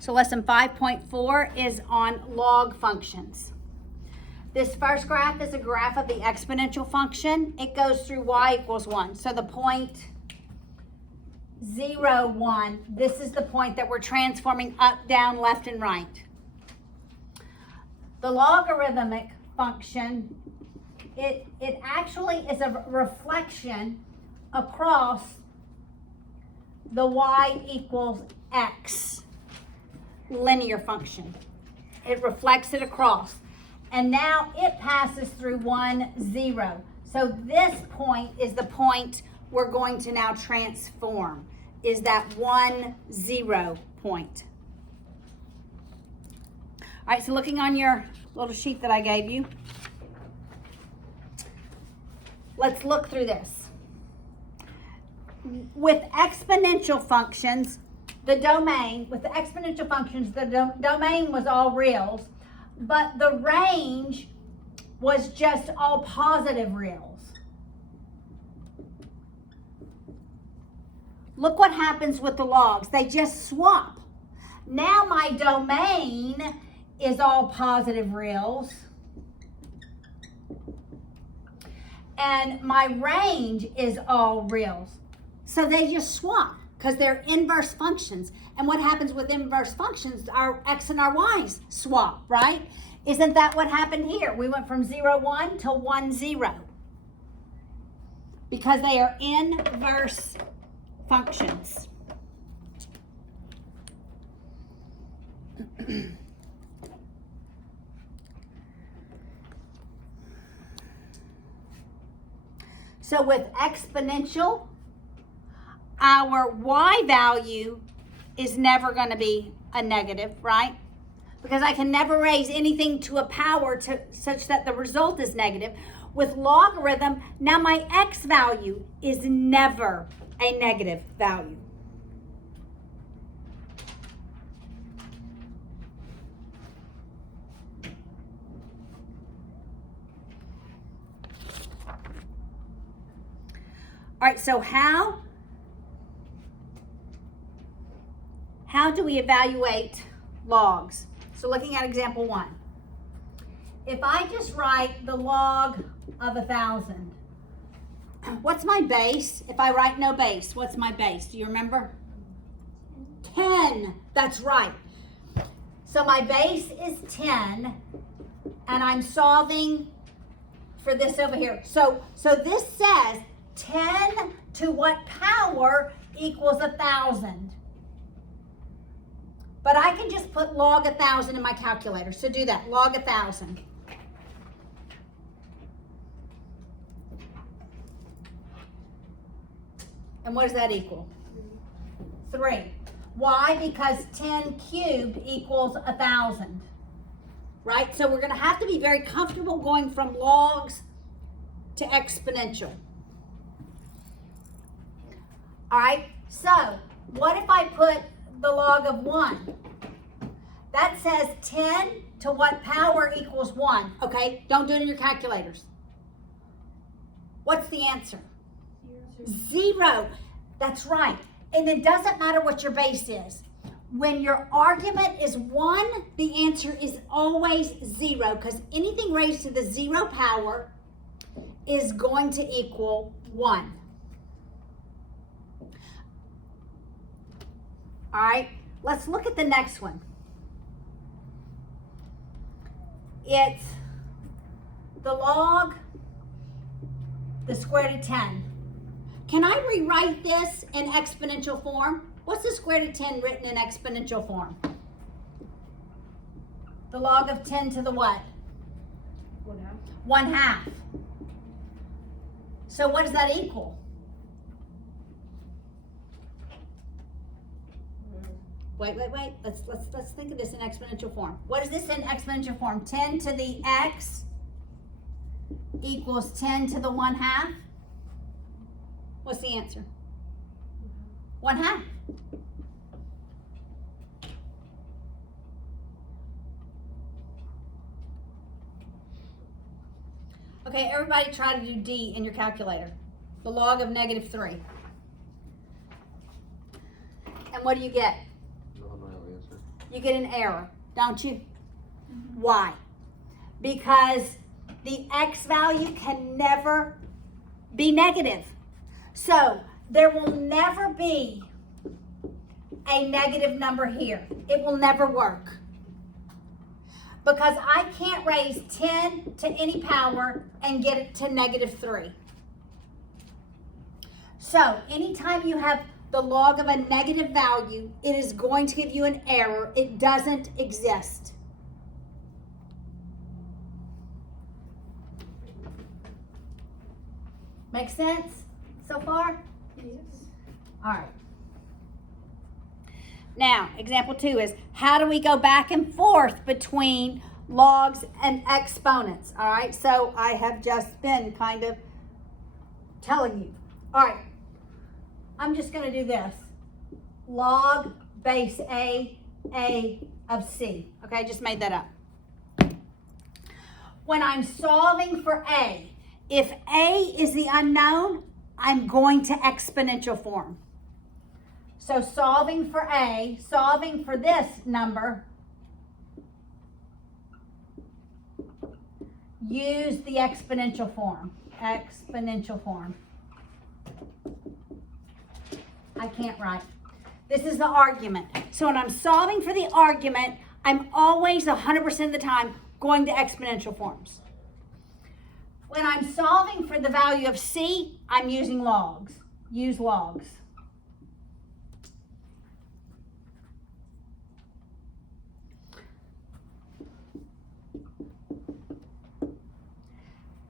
So lesson 5.4 is on log functions. This first graph is a graph of the exponential function. It goes through y equals 1. So the point 0, 1, this is the point that we're transforming up, down, left, and right. The logarithmic function, it actually is a reflection across the y equals x linear function. It reflects it across. And now it passes through 1, 0. So this point is the point we're going to now transform, is that 1, 0 point. All right, so looking on your little sheet that I gave you, let's look through this. With exponential functions, the domain was all reals, but the range was just all positive reals. Look what happens with the logs. They just swap. Now my domain is all positive reals, and my range is all reals. So they just swap because they're inverse functions. And what happens with inverse functions? Our x and our y's swap, right? Isn't that what happened here? We went from 0, 1 to 1, 0 because they are inverse functions. So with exponential, our y value is never going to be a negative, right? Because I can never raise anything to a power such that the result is negative. With logarithm, now my x value is never a negative value. All right, so how do we evaluate logs? So looking at example 1. If I just write the log of 1,000, what's my base? If I write no base, what's my base? Do you remember? 10. That's right. So my base is 10, and I'm solving for this over here. So this says 10 to what power equals 1,000? But I can just put log 1,000 in my calculator. So do that, log 1,000. And what does that equal? 3. Why? Because 10 cubed equals 1,000. Right? So we're going to have to be very comfortable going from logs to exponential. All right? So what if I put the log of 1? That says 10 to what power equals 1? Okay, don't do it in your calculators. What's the answer? 0. That's right. And it doesn't matter what your base is. When your argument is 1, the answer is always 0, because anything raised to the 0 power is going to equal 1. All right, let's look at the next one. It's the log, the square root of 10. Can I rewrite this in exponential form? What's the square root of 10 written in exponential form? The log of 10 to the what? 1/2. So what does that equal? Wait. Let's think of this in exponential form. What is this in exponential form? 10 to the x equals 10 to the 1/2. What's the answer? 1/2. Okay, everybody try to do D in your calculator. The log of -3. And what do you get? No, I don't have an answer. you get an error, don't you? Why? Because the x value can never be negative. So there will never be a negative number here. It will never work. Because I can't raise 10 to any power and get it to -3. So anytime you have the log of a negative value, it is going to give you an error. It doesn't exist. Make sense so far? Yes. All right. Now, example 2 is, how do we go back and forth between logs and exponents? All right, so I have just been kind of telling you. All right, I'm just going to do this. Log base A of C. Okay, I just made that up. When I'm solving for A, if A is the unknown, I'm going to exponential form. So solving for A, solving for this number, use the exponential form. Exponential form. I can't write. This is the argument. So when I'm solving for the argument, I'm always 100% of the time going to exponential forms. When I'm solving for the value of C, I'm using logs. Use logs.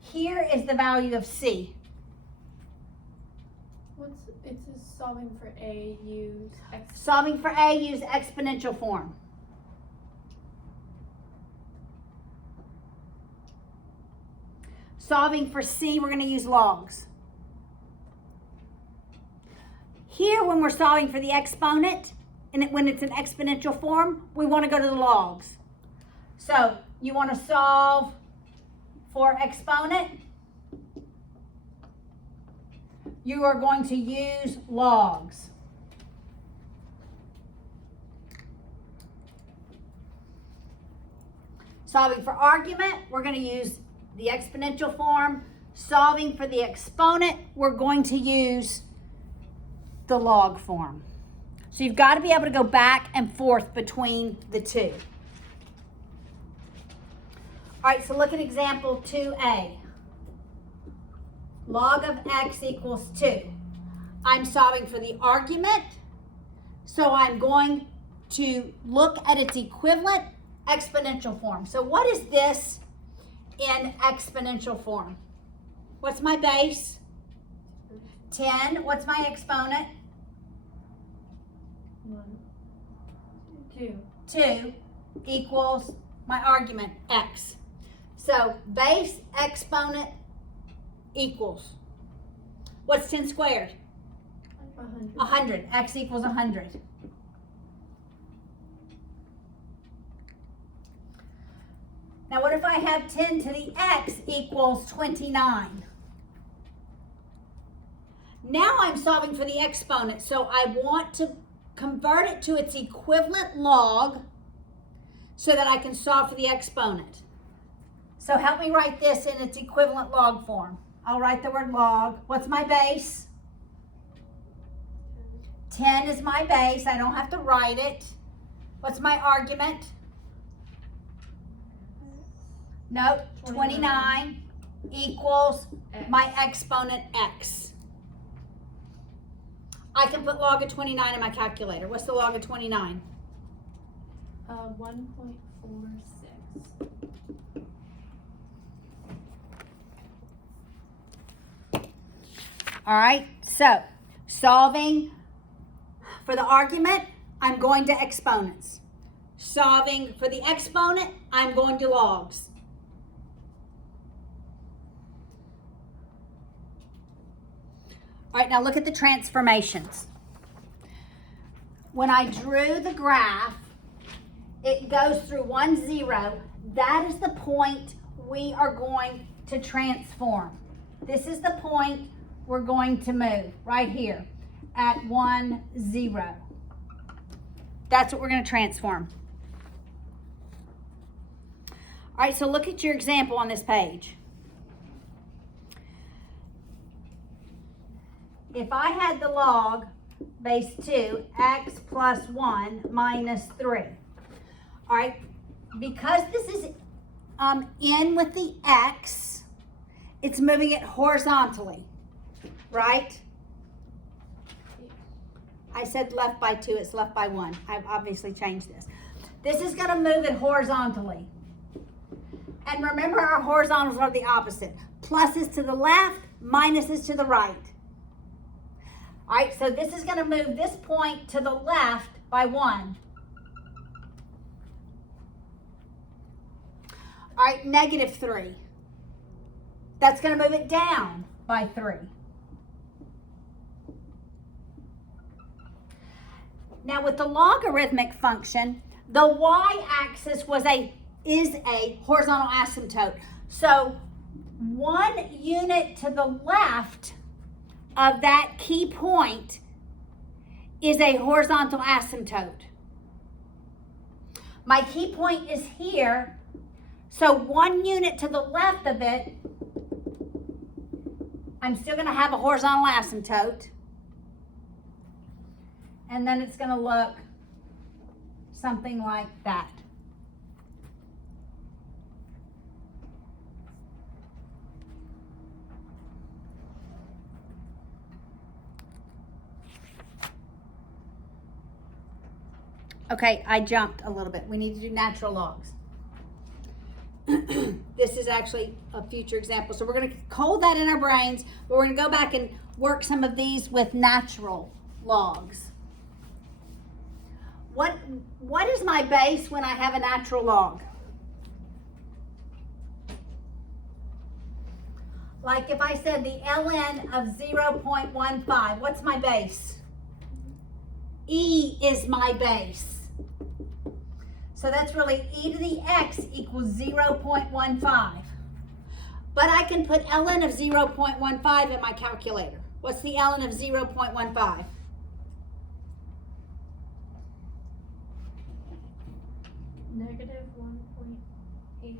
Here is the value of C. It says solving for A, use X. Solving for A, use exponential form. Solving for C, we're going to use logs. Here, when we're solving for the exponent, and when it's an exponential form, we want to go to the logs. So, you want to solve for exponent, you are going to use logs. Solving for argument, we're going to use the exponential form. Solving for the exponent, we're going to use the log form. So you've got to be able to go back and forth between the two. All right, so look at example 2a. Log of x equals 2. I'm solving for the argument, so I'm going to look at its equivalent exponential form. So what is this in exponential form? What's my base? 10. What's my exponent? 2. 2 equals my argument, x. So base exponent equals, what's 10 squared? 100. 100. X equals 100. Now what if I have 10 to the x equals 29? Now I'm solving for the exponent, so I want to convert it to its equivalent log so that I can solve for the exponent. So help me write this in its equivalent log form. I'll write the word log. What's my base? 10 is my base. I don't have to write it. What's my argument? Nope, 29 equals my exponent x. I can put log of 29 in my calculator. What's the log of 29? 1.46. All right, so solving for the argument, I'm going to exponents. Solving for the exponent, I'm going to logs. All right, now look at the transformations. When I drew the graph, it goes through 1, 0. That is the point we are going to transform. This is the point we're going to move right here at 1, 0. That's what we're going to transform. All right, so look at your example on this page. If I had the log base 2, x plus 1 minus 3. All right, because this is in with the x, it's moving it horizontally, right? I said left by 2, it's left by 1. I've obviously changed this. This is going to move it horizontally. And remember, our horizontals are the opposite. Plus is to the left, minus is to the right. All right, so this is going to move this point to the left by 1. All right, negative 3. That's going to move it down by 3. Now with the logarithmic function, the y-axis is a horizontal asymptote. So 1 unit to the left of that key point is a horizontal asymptote. My key point is here, so 1 unit to the left of it, I'm still going to have a horizontal asymptote. And then it's going to look something like that. Okay, I jumped a little bit. We need to do natural logs. This is actually a future example. So we're going to hold that in our brains, but we're going to go back and work some of these with natural logs. What is my base when I have a natural log? Like if I said the ln of 0.15, what's my base? E is my base. So that's really e to the x equals 0.15. But I can put ln of 0.15 in my calculator. What's the ln of 0.15? Negative 1.89.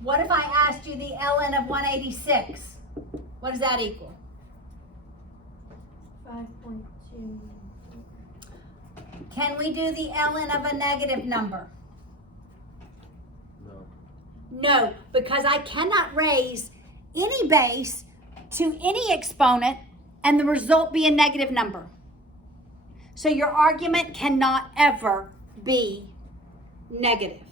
What if I asked you the ln of 186? What does that equal? 5.2. Can we do the ln of a negative number? No. No, because I cannot raise any base to any exponent and the result be a negative number. So your argument cannot ever be negative.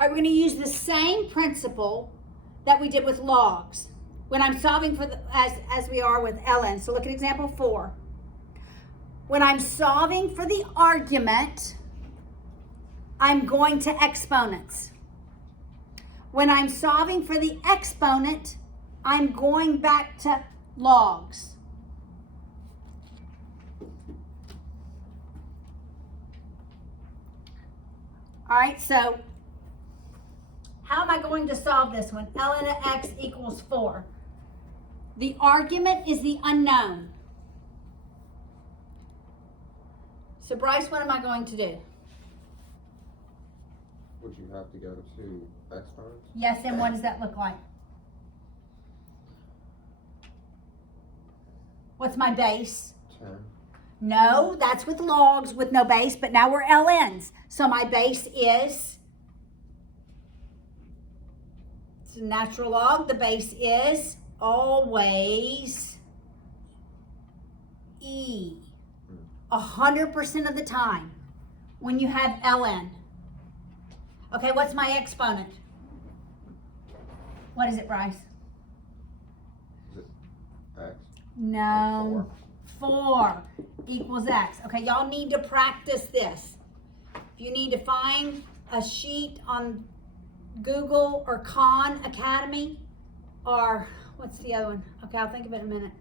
All right, we're going to use the same principle that we did with logs when I'm solving for as we are with ln. So look at example 4. When I'm solving for the argument, I'm going to exponents. When I'm solving for the exponent, I'm going back to logs. All right, so how am I going to solve this one? ln of x equals 4. The argument is the unknown. So Bryce, what am I going to do? Would you have to go to exponents? Yes, and what does that look like? What's my base? 10. No, that's with logs with no base, but now we're ln's. So my base is, it's a natural log. The base is always E. 100% of the time when you have ln. Okay, what's my exponent? What is it, Bryce? Is it x? No. 4 equals x. Okay, y'all need to practice this. If you need to find a sheet on Google or Khan Academy, or what's the other one? Okay, I'll think of it in a minute.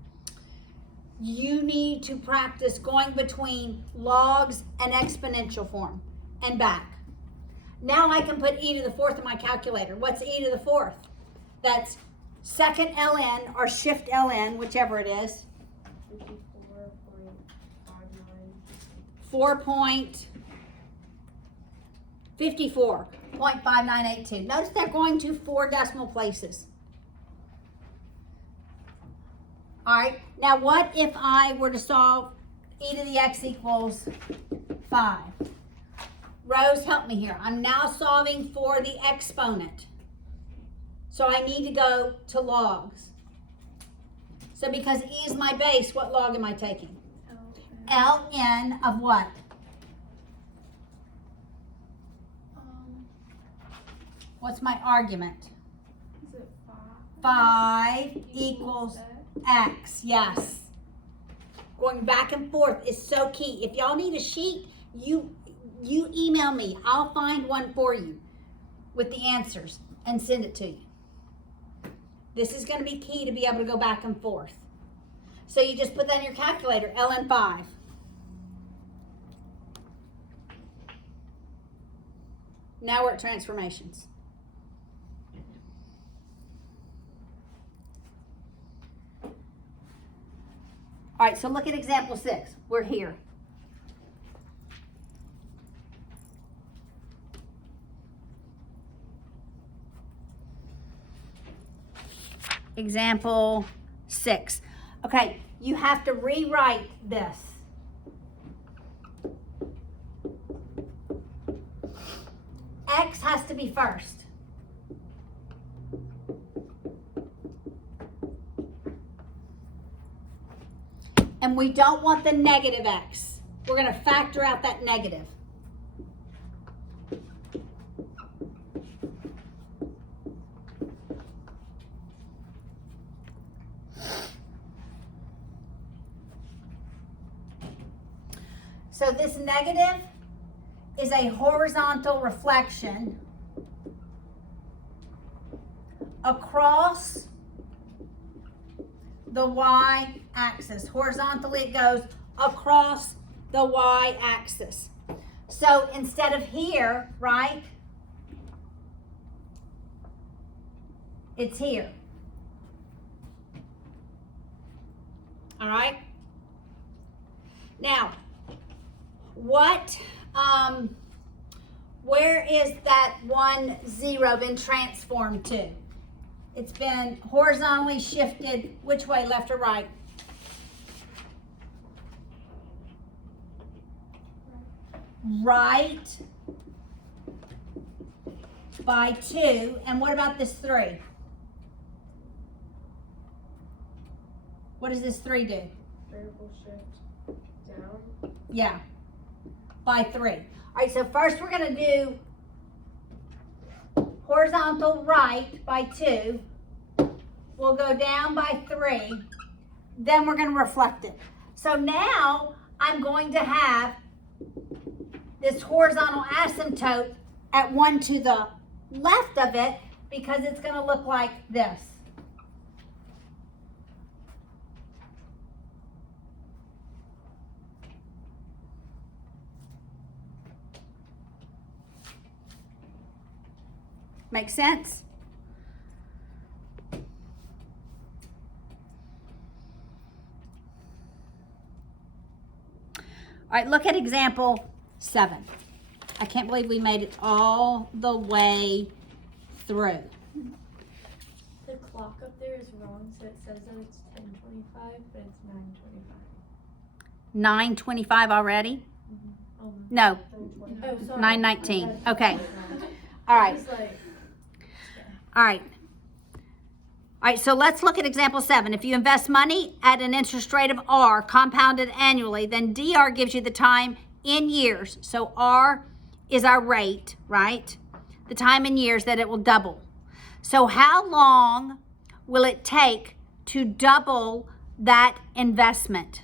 You need to practice going between logs and exponential form and back. Now I can put e to the 4th in my calculator. What's e to the 4th? That's second ln or shift ln, whiwhichever it is. 4.54.5982. Notice they're going to 4 decimal places. All right, now what if I were to solve e to the x equals 5? Rose, help me here. I'm now solving for the exponent. So I need to go to logs. So because e is my base, what log am I taking? ln of what? What's my argument? Is it 5 equals x, yes. Going back and forth is so key. If y'all need a sheet, you email me. I'll find one for you with the answers and send it to you. This is going to be key to be able to go back and forth. So you just put that in your calculator, ln 5. Now we're at transformations. All right, so look at example 6. We're here. Example 6. Okay, you have to rewrite this. X has to be first. And we don't want the negative x. We're going to factor out that negative. So this negative is a horizontal reflection across the y-axis. Horizontally it goes across the y-axis. So instead of here, right, it's here. All right? Now, where is that 1, 0 been transformed to? It's been horizontally shifted which way, left or right? Right by 2. And what about this 3? What does this 3 do? variable shift down? Yeah, by 3. All right, so first we're going to do horizontal right by 2. We'll go down by 3. Then we're going to reflect it. So now I'm going to have this horizontal asymptote at 1 to the left of it because it's going to look like this. Make sense? All right, look at example 7. I can't believe we made it all the way through. The clock up there is wrong, so it says that it's 10:25, but it's 9:25. 9:25 already? No, Oh, sorry. 9:19. Okay. All right. It's like, All right. All right, so let's look at example 7. If you invest money at an interest rate of R compounded annually, then DR gives you the time in years. So R is our rate, right? The time in years that it will double. So how long will it take to double that investment?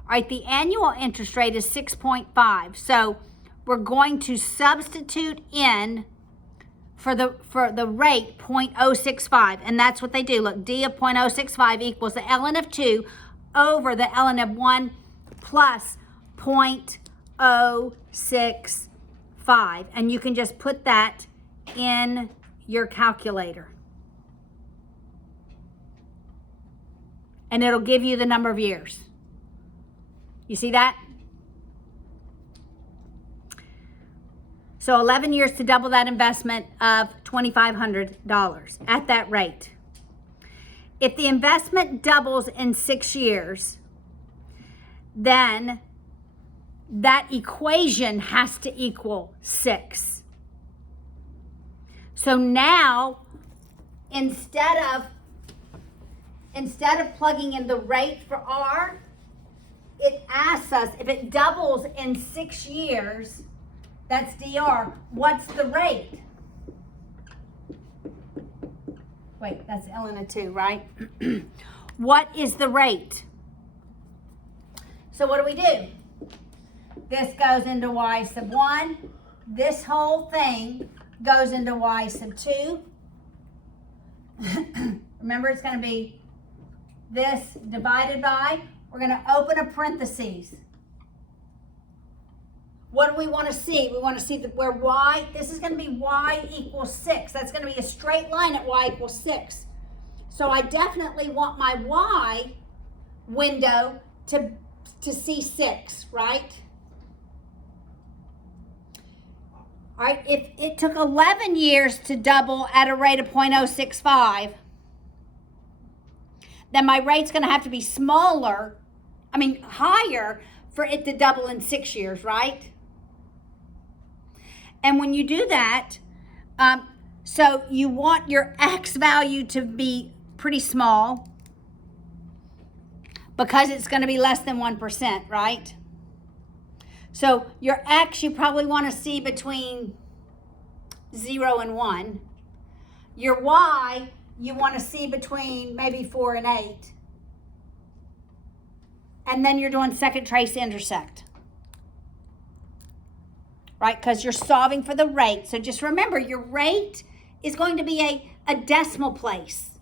All right, the annual interest rate is 6.5. So we're going to substitute in for the rate 0.065, and that's what they do. Look, D of 0.065 equals the ln of 2 over the ln of 1 plus 0.065, and you can just put that in your calculator. And it'll give you the number of years. You see that? So 11 years to double that investment of $2,500 at that rate. If the investment doubles in 6 years, then that equation has to equal 6. So now, instead of plugging in the rate for R, it asks us if it doubles in 6 years, that's DR, what's the rate? Wait, that's ln of 2, right? What is the rate? So what do? This goes into y sub 1. This whole thing goes into y sub 2. Remember, it's going to be this divided by, we're going to open a parentheses. What do we want to see? We want to see where y, this is going to be y equals 6. That's going to be a straight line at y equals 6. So I definitely want my y window to see 6, right? All right, if it took 11 years to double at a rate of 0.065, then my rate's going to have to be higher for it to double in 6 years, right? And when you do that, so you want your x value to be pretty small because it's going to be less than 1%, right? So your x you probably want to see between 0 and 1. Your y you want to see between maybe 4 and 8. And then you're doing second trace intersect. Right? Because you're solving for the rate. So just remember, your rate is going to be a decimal place.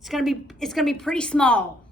It's going to be pretty small.